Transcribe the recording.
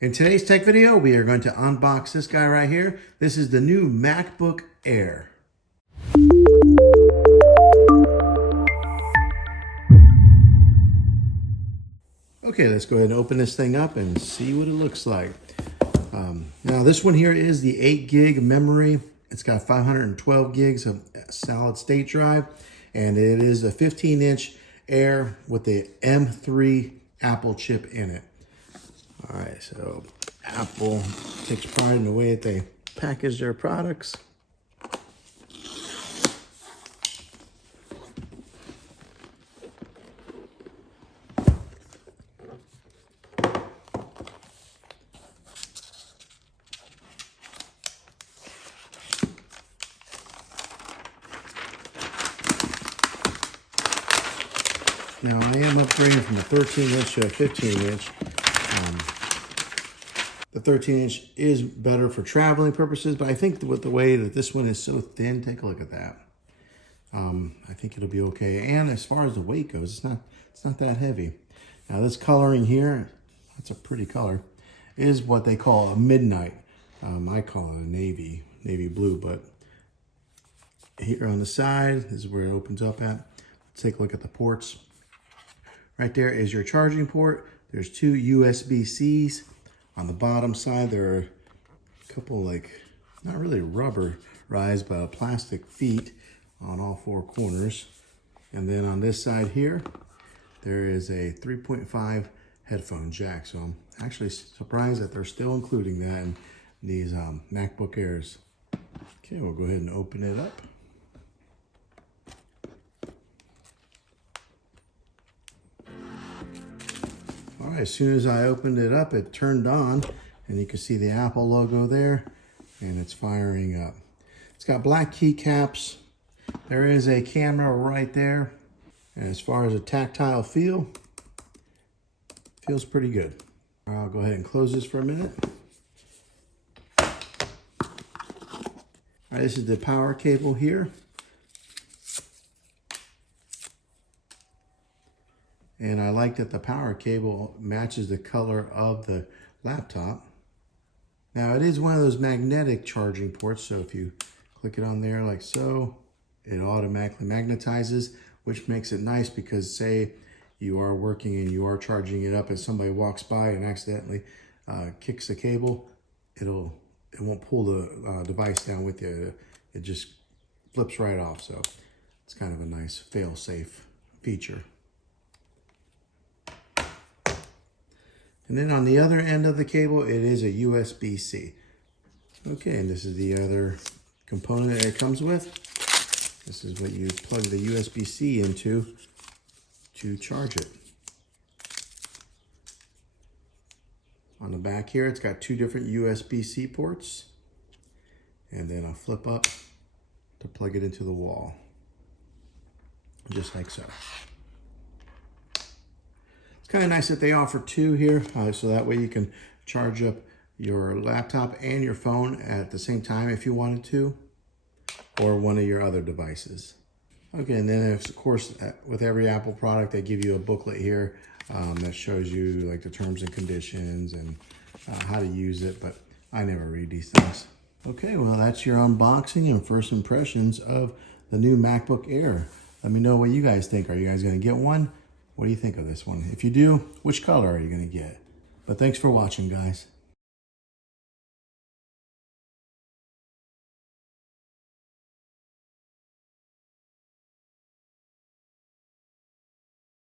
In today's tech video, we are going to unbox this guy right here. This is the new MacBook Air. Okay, let's go ahead and open this thing up and see what it looks like. Now this one here is the 8 gig memory. It's got 512 gigs of solid state drive, and it is a 15-inch Air with the M3 Apple chip in it. All right, so Apple takes pride in the way that they package their products. Now I am upgrading from a 13-inch to a 15-inch. The 13-inch is better for traveling purposes, but I think with the way that this one is so thin, take a look at that. I think it'll be okay. And as far as the weight goes, it's not that heavy. Now this coloring here, that's a pretty color, is what they call a midnight. I call it a navy blue, but here on the side, this is where it opens up at. Let's take a look at the ports. Right there is your charging port. There's 2 USBCs. On the bottom side, there are a couple, like, not really rubberized, but plastic feet on all 4 corners. And then on this side here, there is a 3.5 headphone jack. So I'm actually surprised that they're still including that in these MacBook Airs. Okay, we'll go ahead and open it up. All right, as soon as I opened it up, it turned on, and you can see the Apple logo there, and it's firing up. It's got black keycaps. There is a camera right there. And as far as a tactile feel, feels pretty good. I'll go ahead and close this for a minute. All right, this is the power cable here. And I like that the power cable matches the color of the laptop. Now it is one of those magnetic charging ports, so if you click it on there like so, it automatically magnetizes, which makes it nice because say you are working and you are charging it up and somebody walks by and accidentally kicks the cable, it won't pull the device down with you. It just flips right off, so it's kind of a nice fail-safe feature. And then on the other end of the cable, it is a USB-C. Okay, and this is the other component that it comes with. This is what you plug the USB-C into to charge it. On the back here, it's got 2 different USB-C ports. And then a flip up to plug it into the wall. Just like so. It's kind of nice that they offer 2 here, so that way you can charge up your laptop and your phone at the same time if you wanted to, or one of your other devices. Okay, and then of course, with every Apple product, they give you a booklet here that shows you like the terms and conditions and how to use it, but I never read these things. Okay, well that's your unboxing and first impressions of the new MacBook Air. Let me know what you guys think. Are you guys gonna get one? What do you think of this one? If you do, which color are you going to get? But thanks for watching, guys.